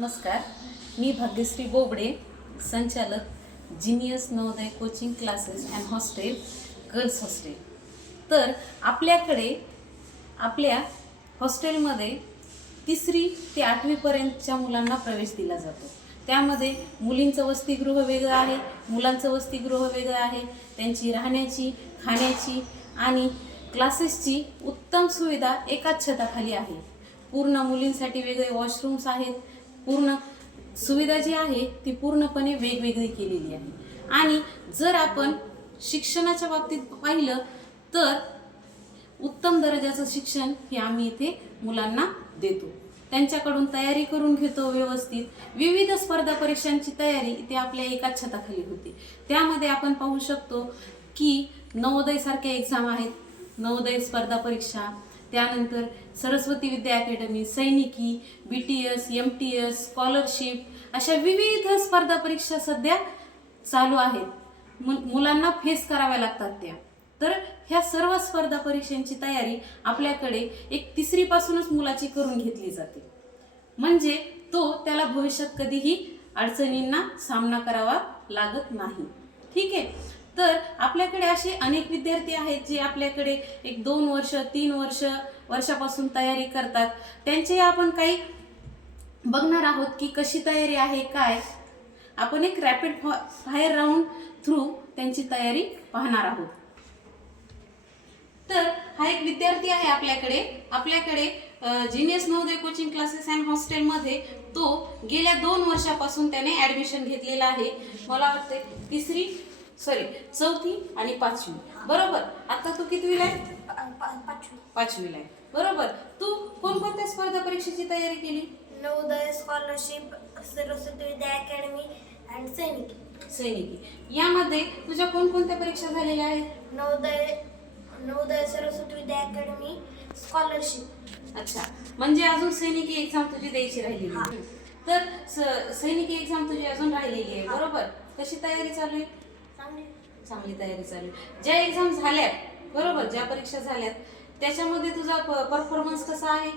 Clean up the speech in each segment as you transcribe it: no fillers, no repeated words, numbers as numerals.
नमस्कार, मी भाग्यश्री बोबडे, संचालक genius Navodaya coaching classes and hostel, girls hostel. तर आपल्याकडे आपल्या हॉस्टेलमध्ये 3री ते 8वीपर्यंतच्या मुलांना प्रवेश दिला जातो. त्यामध्ये मुलींचं वसतिगृह वेगळं आहे, मुलांचं वसतिगृह वेगळं आहे. त्यांची राहण्याची, खाण्याची आणि क्लासेसची उत्तम सुविधा एकाच छताखाली आहे. पूर्ण मुलींसाठी वेगळे वॉशरूम्स आहेत. पूर्ण सुविधा जी आहे ती पूर्णपणे वेगवेगळी केलेली आहे. आणि जर आपण शिक्षणाच्या बाबतीत पाहिलं तर उत्तम दर्जाचं शिक्षण हे आम्ही इथे मुलांना देतो. त्यांच्याकडून तयारी करून घेतो व्यवस्थित. विविध स्पर्धा परीक्षांची तयारी इथे आपल्या एकाच छताखाली होते. त्यामध्ये आपण पाहू शकतो की नवोदयसारख्या एक्झाम आहेत, नवोदय स्पर्धा परीक्षा, त्यानंतर सरस्वती विद्या अकॅडमी, सैनिकी, BTS, MTS, स्कॉलरशिप, अशा विविध स्पर्धा परीक्षा सध्या चालू आहेत. मुलांना फेस कराव्या लागतात त्या. तर ह्या सर्व स्पर्धा परीक्षांची तयारी आपल्याकडे एक 3री पासूनच मुलाची करून घेतली जाते. म्हणजे त्याला भविष्यात कधीही अडचणींना सामना करावा लागत नाही. ठीक आहे. तर आपल्याकडे असे अनेक विद्यार्थी आहेत जे आपल्याकडे 1-2 वर्ष 3 वर्षापासून तयारी करतात. त्यांचे आपण काही बघणार आहोत की कशी तयारी आहे, काय. आपण एक रॅपिड फायर राऊंड थ्रू त्यांची तयारी पाहणार आहोत. तर हा एक विद्यार्थी आहे आपल्याकडे genius Navodaya coaching classes and हॉस्टेलमध्ये. तो गेल्या 2 वर्षापासून त्याने ॲडमिशन घेतलेलं आहे. मला वाटते 4थी आणि 5वी. बरोबर. आता तू कितवीला आहे? 5वीला आहे. बरोबर. तू कोणकोणत्या स्पर्धा परीक्षेची तयारी केली? Navodaya, scholarship, Saraswati Vidya academy and सैनिकी. यामध्ये तुझ्या कोणकोणत्या परीक्षा झालेल्या आहेत? Navodaya, Saraswati Vidya academy, scholarship. अच्छा, म्हणजे अजून सैनिकी एक्झाम तुझी द्यायची राहिलेली आहे. तर सैनिकी एक्झाम तुझी अजून राहिलेली आहे. बरोबर. कशी तयारी चालू आहे? चांगली तयारी चालू आहे. ज्या एक्झाम झाल्यात, बरोबर, ज्या परीक्षा झाल्यात त्याच्यामध्ये तुझा परफॉर्मन्स कसा आहे?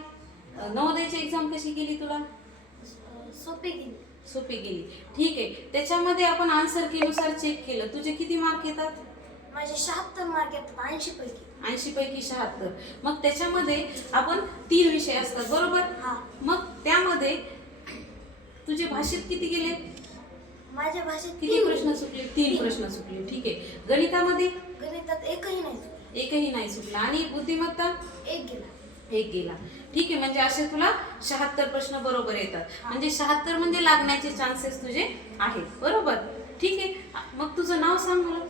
नवोदयची एक्झाम कशी गेली तुला? सोपी गेली. ठीक आहे. त्याच्यामध्ये आपण आन्सर कीनुसार चेक केलं. तुझे किती मार्क येतात? माझे 76 मार्क येतात 80 पैकी 76. मग त्याच्यामध्ये आपण 3 विषय असतात. बरोबर. मग त्यामध्ये तुझे भाषेत किती गेले? माझ्या भाषेत किती प्रश्न सुटले? 3 प्रश्न सुटले. ठीक आहे. गणितात एकही नाही सुटला. आणि बुद्धिमत्ता? एक गेला. ठीक आहे. म्हणजे असे तुला 76 प्रश्न बरोबर येतात. म्हणजे 76 म्हणजे लागण्याचे चान्सेस तुझे आहेत. बरोबर. ठीक आहे. मग तुझं नाव सांग मला.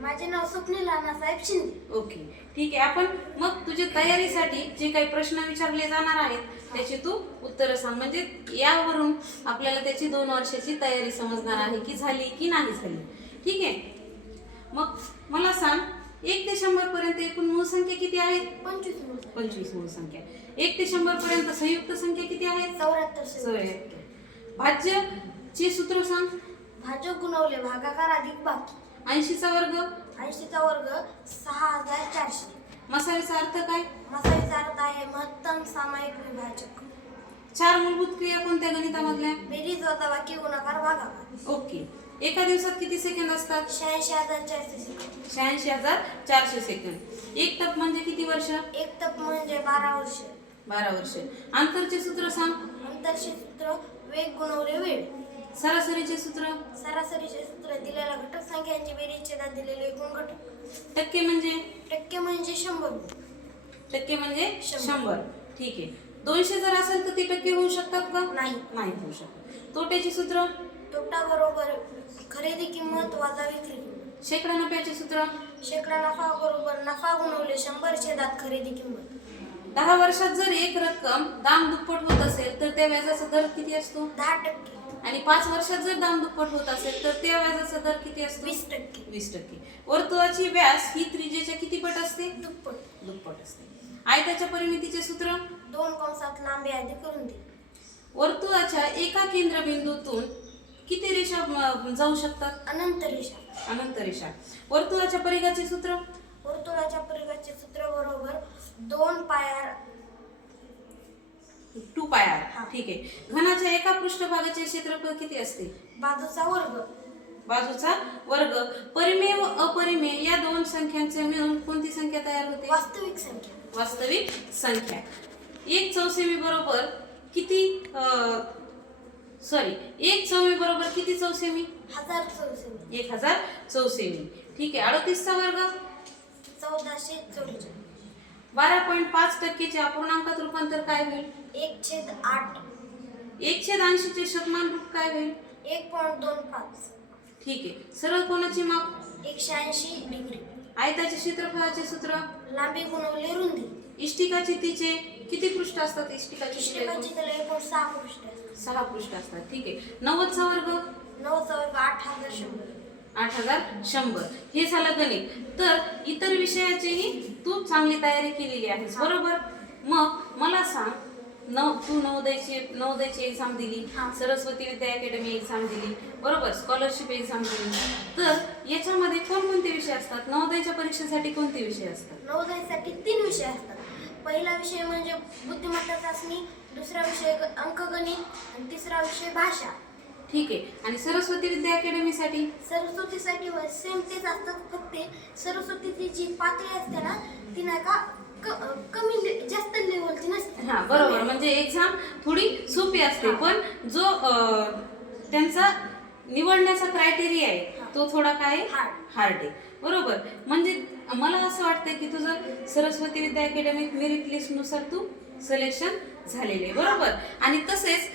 माझे नाव स्वप्नील अण्णासाहेब शिंदे. ओके. ठीक आहे. आपण मग तुझ्या तयारीसाठी जे काही प्रश्न विचारले जाणार आहेत त्याची तू उत्तरं सांग. म्हणजे यावरून आपल्याला त्याची 2 वर्षाची तयारी समजणार आहे की झाली की नाही झाली. ठीक आहे. मग मला सांग, 1 ते 100 पर्यंत एकूण मूळ संख्या किती आहेत? 25 मूळ संख्या. 1 ते 100 पर्यंत संयुक्त संख्या किती आहेत? 74. भाज्यचे सूत्र सांग. भाज्य गुणवले भागाकार अधिक बाकी. 80चा वर्ग? 80चा वर्ग 6400. मसालेचा अर्थ काय? मसालेचा अर्थ आहे महत्तम सामायिक विभाजक. 4 मूलभूत क्रिया कोणत्या गणितामधल्या? बेरीज, वजाबाकी, गुणाकार, भागाकार. ओके. एका दिवसात किती सेकंद असतात? 86,400 सेकंद. 86,400 सेकंद. 1 तप म्हणजे किती वर्ष? 1 तप म्हणजे 12 वर्ष. 12 वर्ष. अंतरचे सूत्र सांग. अंतरचे सूत्र वेग गुणवले वेळ. सरासरीचे सूत्र? सरासरीचे सूत्र दिलेल्या घटक संख्यांची बेरीज छेदात दिलेले एकूण घटक. टक्के म्हणजे? टक्के म्हणजे 100. टक्के म्हणजे 100. ठीक आहे. 200 जर असेल तर ते टक्के होऊ शकतात का? नाही होऊ शकत. तोट्याचे सूत्र? तोटा बरोबर खरेदी किंमत वजा विक्री किंमत. शेकडा नफ्याचे सूत्र? शेकडा नफा बरोबर नफा गुणवले 100 छेदात खरेदी किंमत. 10 वर्षात जर एक रक्कम दाम दुप्पट होत असेल तर त्या व्याजाचा दर किती असतो? 10%. आणि 5 वर्षात जर दाम दुप्पट होत असेल तर त्या व्याजाचा दर किती असतो? 20%. वर्तुळाची व्यास ही त्रिज्येच्या किती पट असते? दुप्पट असते. आयताच्या परिमितीचे सूत्र? 2 कंसात लांबी अधिक रुंदी. वर्तुळाच्या एका केंद्रबिंदूतून किती रेषा जाऊ शकतात? अनंत रेषा. वर्तुळाच्या परिघाचे सूत्र? वर्तुळाच्या परिघाचे सूत्र बरोबर 2 पाय 2πr. हा. ठीक आहे. घनाच्या एका पृष्ठभागाचे क्षेत्रफळ किती असते? बाजूचा वर्ग. बाजूचा वर्ग. परिमेय व अपरिमेय या दोन संख्यांचे मिळून कोणती संख्या तयार होते? वास्तविक संख्या. वास्तविक संख्या. 1 चौसेमी बरोबर किती 1 चौमी बरोबर किती चौसेमी? 1000 चौसेमी. 1000 चौसेमी. ठीक आहे. 38 चा वर्ग 1444. 12.5% चे अपूर्णांकात रूपांतर काय होईल? 1/8. 1/80 चे शतमान रूप काय होईल? 1.25. ठीक आहे. सरळ कोणाचे माप? 180 डिग्री. आयताचे क्षेत्रफळाचे सूत्र? लांबी गुणवली रुंदी. इष्टिकाचे तिचे किती पृष्ठ असतात? इष्टिकाचे इष्टिकाची त्याला एकूण 6 पृष्ठ असतात. 6 पृष्ठ असतात. ठीक आहे. 90 चा वर्ग 9चा वर्ग 8100. 8100. हे झालं गणित. तर इतर विषयाचीही तू चांगली तयारी केलेली आहेस, बरोबर? मग मला सांग, तू नवोदयची एक्झाम दिली, हा. सरस्वती विद्या अकॅडमी एक्झाम दिली, बरोबर, स्कॉलरशिप एक्झाम दिली. तर याच्यामध्ये कोणकोणते विषय असतात? नवोदयच्या परीक्षेसाठी कोणते विषय असतात? नवोदयसाठी 3 विषय असतात. पहिला विषय म्हणजे बुद्धिमत्ता चाचणी, दुसरा विषय अंकगणित आणि तिसरा विषय भाषा. ठीक आहे. आणि सरस्वती विद्या अकॅडमीसाठी? सरस्वतीसाठी सेम तेच असतात, फक्त सरस्वतीची जी पातळी असते ना ती नाही का कमी जास्त लेवलची नसते. हा, बरोबर. म्हणजे एक्झाम थोडी सोपी असते, पण जो त्यांचा निवडण्याचा क्रायटेरिया आहे तो थोडा काय हार्ड आहे, बरोबर. म्हणजे मला असं वाटतं की तुझं सरस्वती विद्या अकॅडमीत मेरिट लिस्ट नुसार तू सिलेक्शन झालेले आहे, बरोबर. आणि तसेच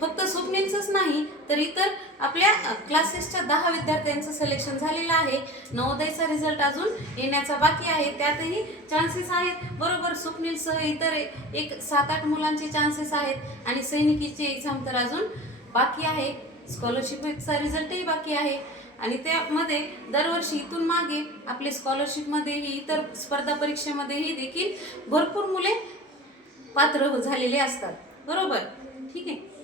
फक्त स्वप्नीलचंच नाही तर इतर आपल्या क्लासेसच्या 10 विद्यार्थ्यांचं सिलेक्शन झालेलं आहे. नवोदयचा रिझल्ट अजून येण्याचा बाकी आहे, त्यातही चान्सेस आहेत, बरोबर. स्वप्नीलसह इतर एक 7-8 मुलांचे चान्सेस आहेत. आणि सैनिकीची एक्झाम तर अजून बाकी आहे. स्कॉलरशिपचा रिझल्टही बाकी आहे. आणि त्यामध्ये दरवर्षी इथून मागे आपले स्कॉलरशिपमध्येही इतर स्पर्धा परीक्षेमध्येही देखील भरपूर मुले पात्र झालेले असतात, बरोबर. ठीक आहे.